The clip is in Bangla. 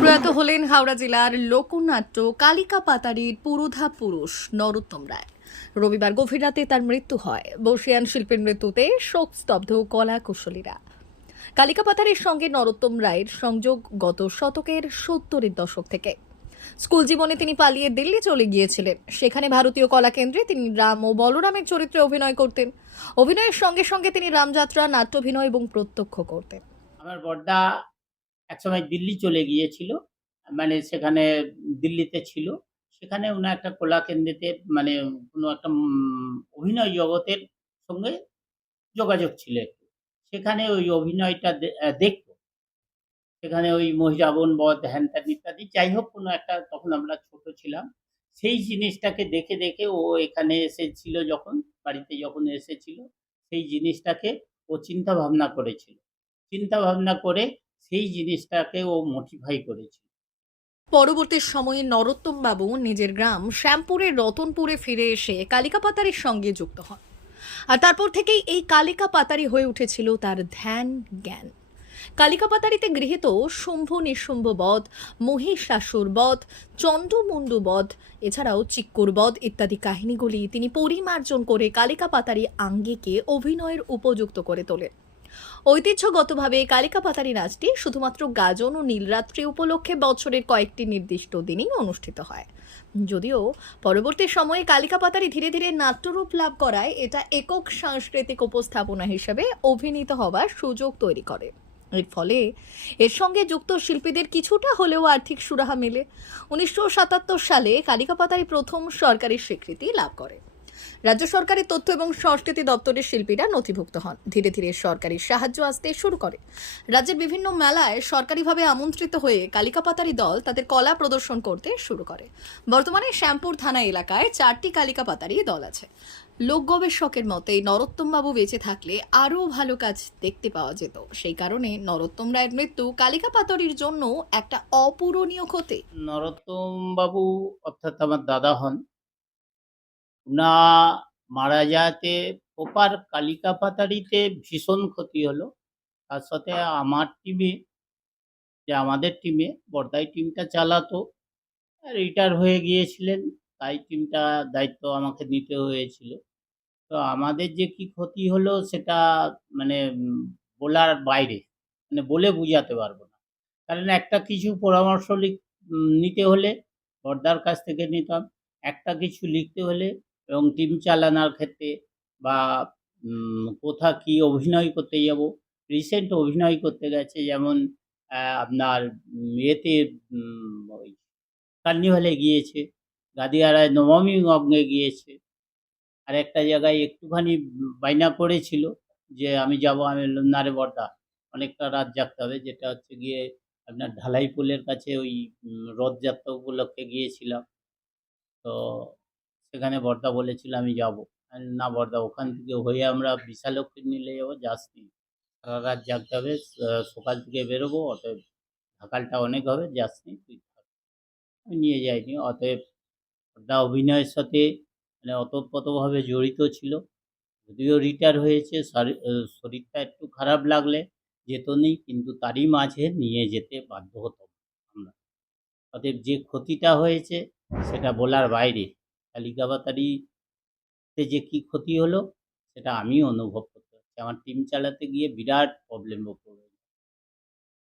প্রয়াত হলেন হাওড়া জেলার লোকনাট্য কালিকা পাতারির পুরোধা পুরুষ নরোত্তম রায়। রবিবার গভীর রাতে তার মৃত্যু হয়। বসিয়ান শিল্পের মৃত্যুতে শোকস্তব্ধ কলা কুশলীরা। কালিকা পাতারির সঙ্গে নরোত্তম রায়ের সংযোগ গত শতকের সত্তরের দশক থেকে। স্কুল জীবনে তিনি পালিয়ে দিল্লি চলে গিয়েছিলেন। সেখানে ভারতীয় কলাকেন্দ্রে তিনি রাম ও বলরামের চরিত্রে অভিনয় করতেন। অভিনয়ের সঙ্গে সঙ্গে তিনি রামযাত্রা নাট্যভিনয় এবং প্রত্যক্ষ করতেন। আমার বড়দা একসময় দিল্লি চলে গিয়েছিল মানে সেখানে দিল্লিতে ছিল। সেখানে উনি একটা কলা কেন্দ্রেতে মানে কোনো একটা অভিনয় জগতের সঙ্গে যোগাযোগ ছিল একটু। সেখানে ওই অভিনয়টা দেখতো সেখানে ওই মহিজাবন বধ হ্যান ত্যান ইত্যাদি, যাই হোক কোনো একটা তখন আমরা ছোট ছিলাম। সেই জিনিসটাকে দেখে দেখে ও এখানে এসেছিল যখন, বাড়িতে যখন এসেছিল, সেই জিনিসটাকে ও চিন্তা ভাবনা করেছিল। চিন্তা ভাবনা করে সেই জিনিসটাকে ও মোটিফাই করেছিল পরবর্তী সময়ে নরোত্তম বাবু নিজের গ্রাম শ্যামপুরের রতনপুরে ফিরে এসে কালিকা পাতারির সঙ্গে যুক্ত হন। আর তারপর থেকেই এই কালিকা পাতারি হয়ে উঠেছিল তার ধ্যান, জ্ঞান। কালিকা পাতারিতে গৃহীত শুম্ভ নিঃশুম্ভ বধ, মহিষাসুর বধ চণ্ডমুণ্ডু বধ, এছাড়াও চিক্কুর বধ ইত্যাদি কাহিনীগুলি তিনি পরিমার্জন করে কালিকা পাতারি আঙ্গিকে অভিনয়ের উপযুক্ত করে তোলেন। ঐতিহ্যগতভাবে কালিকা পাতারি নাচটি শুধুমাত্র গাজন ও নীলরাত্রি উপলক্ষে বছরের কয়েকটি নির্দিষ্ট দিনেই অনুষ্ঠিত হয়। যদিও পরবর্তী সময়ে কালিকা পাতারি ধীরে ধীরে নাট্যরূপ লাভ করায় এটা একক সাংস্কৃতিক উপস্থাপনা হিসেবে অভিনীত হওয়ার সুযোগ তৈরি করে। এর ফলে এর সঙ্গে যুক্ত শিল্পীদের কিছুটা হলেও আর্থিক সুরাহা মেলে। উনিশশো সাতাত্তর সালে কালিকা পাতারি প্রথম সরকারি স্বীকৃতি লাভ করে। রাজ্য সরকারের তথ্য এবং সংস্কৃতি দপ্তরের শিল্পীরা নথিভুক্ত হন। ধীরে ধীরে সরকারি সাহায্য আসতে শুরু করে। রাজ্যের বিভিন্ন মেলায় সরকারিভাবে আমন্ত্রিত হয়ে কালিকাপাতারি দল তাদের কলা প্রদর্শন করতে শুরু করে। বর্তমানে শ্যামপুর থানা এলাকায় চারটি কালিকাপাতারি দল আছে। লোক গবেষকের মতে, নরোত্তমবাবু বেঁচে থাকলে আরও ভালো কাজ দেখতে পাওয়া যেত। সেই কারণে নরোত্তম রায়ের মৃত্যু কালিকা পাতারির জন্য একটা অপূরণীয় ক্ষতি। নরোত্তম বাবু অর্থাৎ আমার দাদা হন। উনা মারা যাতে প্রপার কালিকা পাতারিতে ভীষণ ক্ষতি হলো। তার সাথে আমার টিমে যে আমাদের টিমে বর্দাই টিমটা চালাতো। রিটায়ার হয়ে গিয়েছিলেন, তাই টিমটা দায়িত্ব আমাকে নিতে হয়েছিল। তো আমাদের যে কি ক্ষতি হলো সেটা মানে বলার বাইরে মানে বলে বোঝাতে পারব না। কারণ একটা কিছু পরামর্শ নিতে হলে, বর্দার কাছ থেকে নিতাম। একটা কিছু লিখতে হলে এবং টিম চালানোর ক্ষেত্রে বা কোথা কি অভিনয় করতে যাব রিসেন্ট অভিনয় করতে গেছে যেমন আপনার এতে ওই কার্নিভালে গিয়েছে গাদিয়ারায় নবমী অঙ্গে গিয়েছে। আর একটা জায়গায় একটুখানি বাইনা করেছিল যে আমি যাব আমি বললাম, না রে বর্দা অনেকটা রাত জাগতে হবে যেটা হচ্ছে গিয়ে আপনার ঢালাই পোলের কাছে ওই রথযাত্রা উপলক্ষে গিয়েছিলাম। তো সেখানে বর্দা বলেছিল আমি যাব। না বর্দা, ওখান থেকে হয়ে আমরা বিশালক্ষী নিলে যাব, যাসনি। রাত জাগতে হবে সকাল থেকে বেরোবো, অতএব সকালটা অনেক হবে, যাসনি, তুই থাক। আমি নিয়ে যাইনি, অতএব বর্দা অভিনয়ের সাথে মানে অতপ্রতভাবে জড়িত ছিল। যদিও রিটায়ার হয়েছে, শরী- শরীরটা একটু খারাপ লাগলে যেত নেই কিন্তু তারই মাঝে নিয়ে যেতে বাধ্য হতাম আমরা। অতএব যে ক্ষতিটা হয়েছে, সেটা বলার বাইরে। কালিকাবাতারিতে যে কি ক্ষতি হলো, সেটা আমি অনুভব করতে পারছি। আমার টিম চালাতে গিয়ে বিরাট প্রবলেম